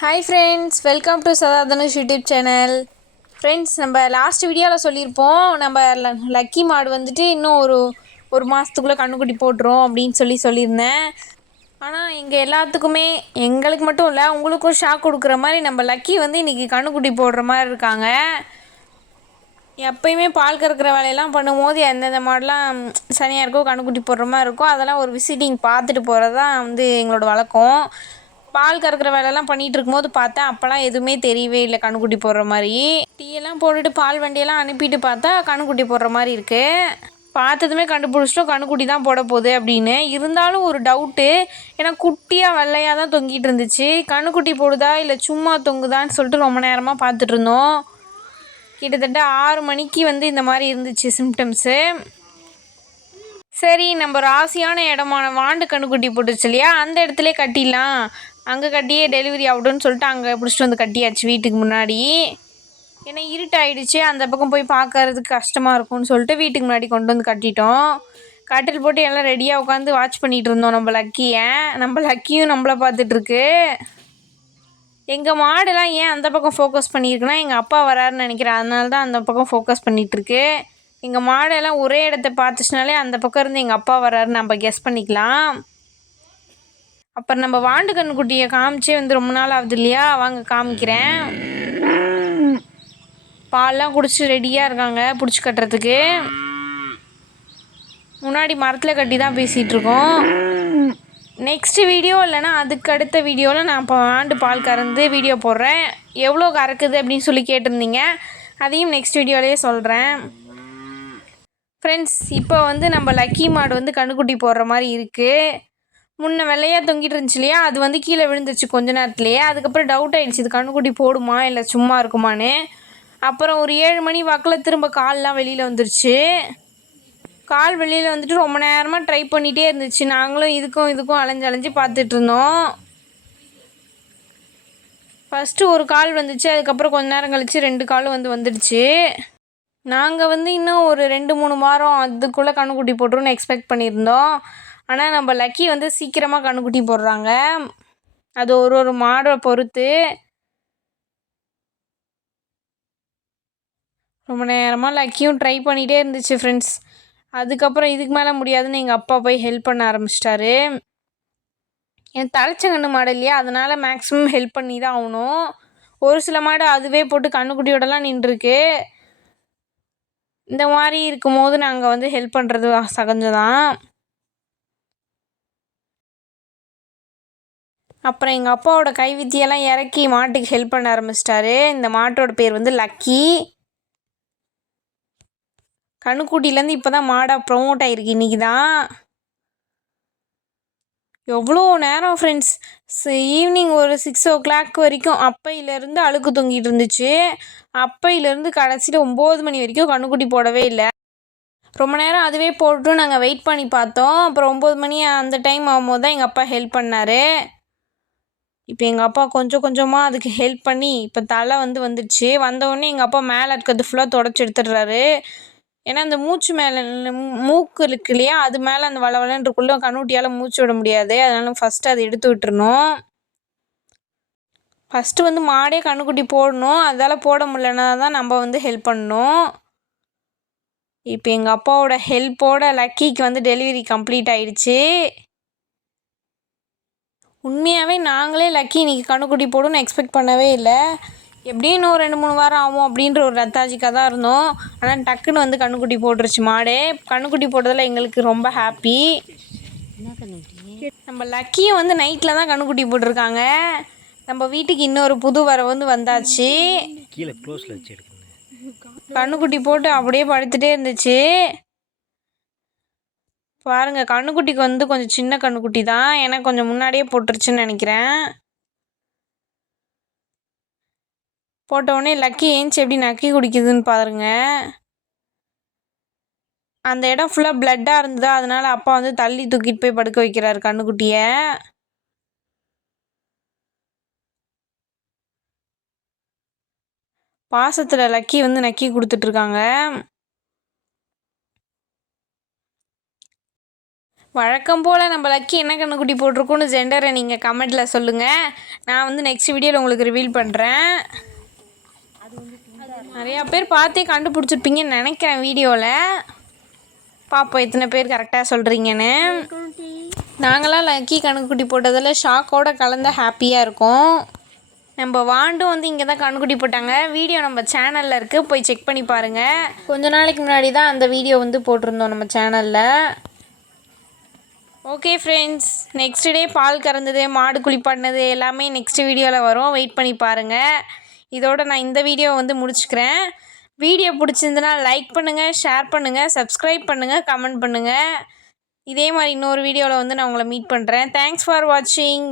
Hi friends welcome to Sadadhanush YouTube channel friends நம்ம last வீடியோவில் சொல்லியிருப்போம். நம்ம லக்கி மாடு வந்துட்டு இன்னும் ஒரு ஒரு மாதத்துக்குள்ளே கண்ணுக்குட்டி போட்டுரும் அப்படின்னு சொல்லி சொல்லியிருந்தேன். ஆனால் எங்கள் எல்லாத்துக்குமே எங்களுக்கு மட்டும் இல்லை உங்களுக்கும் ஷாக் கொடுக்குற மாதிரி நம்ம லக்கி வந்து இன்றைக்கி கண்ணுக்குட்டி போடுற மாதிரி இருக்காங்க. எப்பயுமே பால் கறக்கிற வேலையெல்லாம் பண்ணும்போது எந்தெந்த மாடெலாம் சனியாக இருக்கோ கண்ணுக்குட்டி போடுற மாதிரி இருக்கோ அதெல்லாம் ஒரு விசிட்டிங் பார்த்துட்டு போகிறது தான் வந்து எங்களோட வழக்கம். பால் கறக்கிற வேலையெல்லாம் பண்ணிகிட்டு இருக்கும்போது பார்த்தேன் அப்போல்லாம் எதுவுமே தெரியவே இல்லை. கண்ணுக்குட்டி போடுற மாதிரி. டீயெல்லாம் போட்டுட்டு பால் வண்டியெல்லாம் அனுப்பிட்டு பார்த்தா கண்ணுக்குட்டி போடுற மாதிரி இருக்குது பார்த்ததுமே கண்டுபிடிச்சிட்டோம் கண்ணுக்குட்டி தான் போட போகுது அப்படின்னு. இருந்தாலும் ஒரு டவுட்டு ஏன்னா குட்டியாக வெள்ளையாக தான் தொங்கிட்டு இருந்துச்சு. கண்ணுக்குட்டி போடுதா இல்லை சும்மா தொங்குதான்னு சொல்லிட்டு ரொம்ப நேரமாக பார்த்துட்டு இருந்தோம். கிட்டத்தட்ட ஆறு மணிக்கு வந்து இந்த மாதிரி இருந்துச்சு சிம்டம்ஸு சரி நம்ம ராசியான இடமான வாண்டு கண்ணுக்குட்டி போட்டுச்சு இல்லையா? அந்த இடத்துல கட்டிடலாம். அங்கே கட்டியே டெலிவரி ஆகட்டும்னு சொல்லிட்டு அங்கே பிடிச்சிட்டு வந்து கட்டியாச்சு வீட்டுக்கு முன்னாடி. ஏன்னா இருட்டாயிடுச்சு. அந்த பக்கம் போய் பார்க்கறதுக்கு கஷ்டமாக இருக்கும்னு சொல்லிட்டு வீட்டுக்கு முன்னாடி கொண்டு வந்து கட்டிட்டோம். கட்டில் போட்டு எல்லாம் ரெடியாக உட்காந்து வாட்ச் பண்ணிகிட்டு இருந்தோம் நம்ம லக்கியை நம்ம லக்கியும் நம்மளை பார்த்துட்ருக்கு எங்கள் மாடெல்லாம் ஏன் அந்த பக்கம் ஃபோக்கஸ் பண்ணியிருக்குன்னா எங்கள் அப்பா வராருன்னு நினைக்கிறேன். அதனால தான் அந்த பக்கம் ஃபோக்கஸ் பண்ணிகிட்ருக்கு எங்கள் மாடெல்லாம் ஒரே இடத்த பார்த்துச்சுனாலே அந்த பக்கம் இருந்து எங்கள் அப்பா வர்றாரு. நம்ம கெஸ் பண்ணிக்கலாம். அப்புறம் நம்ம வாண்டு கண்ணுக்குட்டியை காமிச்சே வந்து ரொம்ப நாள் ஆகுது இல்லையா? வாங்க காமிக்கிறேன். பால்லாம் குடிச்சு ரெடியாக இருக்காங்க பிடிச்சி கட்டுறதுக்கு. முன்னாடி மரத்தில் கட்டி தான் பேசிகிட்டு இருக்கோம். நெக்ஸ்ட் வீடியோ இல்லைன்னா அதுக்கு அடுத்த வீடியோவில் நான் இப்போ ஆண்டு பால் கறந்து வீடியோ போடுறேன். எவ்வளோ கறக்குது அப்படின்னு சொல்லி கேட்டிருந்தீங்க. அதையும் நெக்ஸ்ட் வீடியோலேயே சொல்கிறேன் ஃப்ரெண்ட்ஸ் இப்போ வந்து நம்ம லக்கி மாடு வந்து கண்ணுக்குட்டி போடுற மாதிரி இருக்குது முன்ன வெள்ளையாக தொங்கிட்டு இருந்துச்சு இல்லையா? அது வந்து கீழே விழுந்துருச்சு கொஞ்ச நேரத்துலையே. அதுக்கப்புறம் டவுட் ஆயிடுச்சு இது கண்ணுக்குட்டி போடுமா இல்லை சும்மா இருக்குமான்னு. அப்புறம் ஒரு ஏழு மணி வாக்கில் திரும்ப கால்லாம் வெளியில் வந்துருச்சு. கால் வெளியில் வந்துட்டு ரொம்ப நேரமாக ட்ரை பண்ணிகிட்டே இருந்துச்சு. நாங்களும் இதுக்கும் இதுக்கும் அலைஞ்சு அலைஞ்சு பார்த்துட்டு இருந்தோம். ஃபஸ்ட்டு ஒரு கால் வந்துச்சு அதுக்கப்புறம் கொஞ்ச நேரம் கழித்து ரெண்டு காலும் வந்து வந்துடுச்சு. நாங்கள் வந்து இன்னும் ஒரு ரெண்டு மூணு வாரம் அதுக்குள்ளே கண்ணுக்குட்டி போட்டுருன்னு எக்ஸ்பெக்ட் பண்ணியிருந்தோம். ஆனால் நம்ம லக்கி வந்து சீக்கிரமாக கண்ணுக்குட்டி போடுறாங்க. அது ஒரு ஒரு மாடை பொறுத்து. ரொம்ப நேரமாக லக்கியும் ட்ரை பண்ணிகிட்டே இருந்துச்சு ஃப்ரெண்ட்ஸ் அதுக்கப்புறம் இதுக்கு மேலே முடியாதுன்னு எங்கள் அப்பா போய் ஹெல்ப் பண்ண ஆரம்பிச்சிட்டாரு. என் தலைச்சங்கண்ணு மாடு இல்லையா? அதனால் மேக்ஸிமம் ஹெல்ப் பண்ணி தான் ஆகணும். ஒரு சில மாடு அதுவே போட்டு கண்ணுக்குட்டியோடலாம் நின்றுருக்கு. இந்த மாதிரி இருக்கும்போது நாங்கள் வந்து ஹெல்ப் பண்ணுறது சகஜம்தான். அப்புறம் எங்கள் அப்பாவோட கைவித்தியெல்லாம் இறக்கி மாட்டுக்கு ஹெல்ப் பண்ண ஆரம்பிச்சிட்டாரு. இந்த மாட்டோட பேர் வந்து லக்கி. கண்ணுக்குட்டிலேருந்து இப்போ தான் மாடாக ப்ரொமோட் ஆகிருக்கு இன்றைக்கி தான் எவ்வளோ நேரம் ஃப்ரெண்ட்ஸ் ஈவினிங் ஒரு சிக்ஸ் ஓ கிளாக் வரைக்கும் அப்பையிலேருந்து அழுக்கு தொங்கிட்டு இருந்துச்சு. அப்பையிலேருந்து கடைசியில் ஒம்பது மணி வரைக்கும் கண்ணுக்குட்டி போடவே இல்லை. ரொம்ப நேரம் அதுவே போட்டு நாங்கள் வெயிட் பண்ணி பார்த்தோம். அப்புறம் ஒம்பது மணி அந்த டைம் ஆகும்போது தான் எங்கள் அப்பா ஹெல்ப் பண்ணார். இப்போ எங்கள் அப்பா கொஞ்சம் கொஞ்சமாக அதுக்கு ஹெல்ப் பண்ணி இப்போ தலை வந்து வந்துடுச்சு வந்தவுடனே எங்கள் அப்பா மேலே இருக்கிறது ஃபுல்லாக தொடச்சி எடுத்துடுறாரு. ஏன்னா அந்த மூச்சு மேலே மூக்கு இருக்கு இல்லையா? அது மேலே அந்த வள கண்ணூட்டியால் மூச்சு விட முடியாது. அதனால ஃபஸ்ட்டு அதை எடுத்து விட்டுறணும். ஃபஸ்ட்டு வந்து மாடே கண்ணுக்குட்டி போடணும். அதால் போட முடியலன்னா தான் நம்ம வந்து ஹெல்ப் பண்ணணும். இப்போ எங்கள் அப்பாவோட ஹெல்ப்போட லக்கிக்கு வந்து டெலிவரி கம்ப்ளீட் ஆயிடுச்சு. உண்மையாகவே நாங்களே லக்கி இன்னைக்கு கண்ணுக்குட்டி போடுன்னு எக்ஸ்பெக்ட் பண்ணவே இல்லை. எப்படியும் இன்னும் ரெண்டு மூணு வாரம் ஆகும் அப்படின்ற ஒரு ரத்தாஜிக்காக தான் இருந்தோம். ஆனால் டக்குன்னு வந்து கண்ணுக்குட்டி போட்டுருச்சு மாடு. கண்ணுக்குட்டி போட்டதில் எங்களுக்கு ரொம்ப ஹாப்பி நம்ம லக்கியும் வந்து நைட்டில் தான் கண்ணுக்குட்டி போட்டிருக்காங்க. நம்ம வீட்டுக்கு இன்னொரு புது வர வந்து வந்தாச்சு. கீழே க்ளோஸில் வச்சு எடுக்கணும். கண்ணுக்குட்டி போட்டு அப்படியே படுத்துட்டே இருந்துச்சு. பாருங்க கண்ணுக்குட்டிக்கு வந்து கொஞ்சம் சின்ன கண்ணுக்குட்டி தான். ஏன்னா கொஞ்சம் முன்னாடியே போட்டுருச்சுன்னு நினைக்கிறேன். போட்ட உடனே லக்கி ஏஞ்சி எப்படி நக்கி குடிக்குதுன்னு பாருங்க. அந்த இடம் ஃபுல்லாக பிளட்டாக இருந்தது? அதனால அப்பா வந்து தள்ளி தூக்கிட்டு போய் படுக்க வைக்கிறாரு கண்ணுக்குட்டியை. பாசத்தில் லக்கி வந்து நக்கி கொடுத்துட்ருக்காங்க. வழக்கம் போல் நம்ம லக்கி என்ன கண்ணுக்குட்டி போட்டிருக்கோன்னு ஜெண்டரை நீங்கள் கமெண்ட்டில் சொல்லுங்கள் நான் வந்து நெக்ஸ்ட் வீடியோவில் உங்களுக்கு ரிவீல் பண்ணுறேன் நிறையா பேர் பார்த்தே கண்டுபிடிச்சிருப்பீங்கன்னு நினைக்கிறேன் வீடியோவில் பார்ப்போம் எத்தனை பேர் கரெக்டாக சொல்கிறீங்கன்னு நாங்களாம் லக்கி கணக்குட்டி போட்டதில் ஷாக்கோட கலந்த ஹாப்பியாக இருக்கும். நம்ம வாண்டும் வந்து இங்கே தான் கண்ணுக்குட்டி போட்டாங்க. வீடியோ நம்ம சேனலில் இருக்குது போய் செக் பண்ணி பாருங்கள் கொஞ்ச நாளைக்கு முன்னாடி தான் அந்த வீடியோ வந்து போட்டிருந்தோம் நம்ம சேனலில் ஓகே ஃப்ரெண்ட்ஸ் நெக்ஸ்ட் டே பால் கறந்தது மாடு குளிப்பாட்டினது எல்லாமே நெக்ஸ்ட் வீடியோவில் வரும். வெயிட் பண்ணி பாருங்கள் இதோட நான் இந்த வீடியோ வந்து முடிச்சுக்கிறேன். வீடியோ பிடிச்சிருந்துன்னா லைக் பண்ணுங்கள் ஷேர் பண்ணுங்கள் சப்ஸ்கிரைப் பண்ணுங்கள் கமெண்ட் பண்ணுங்கள் இதே மாதிரி இன்னொரு வீடியோவில் வந்து நான் உங்களை மீட் பண்ணுறேன் தேங்க்ஸ் ஃபார் வாட்சிங்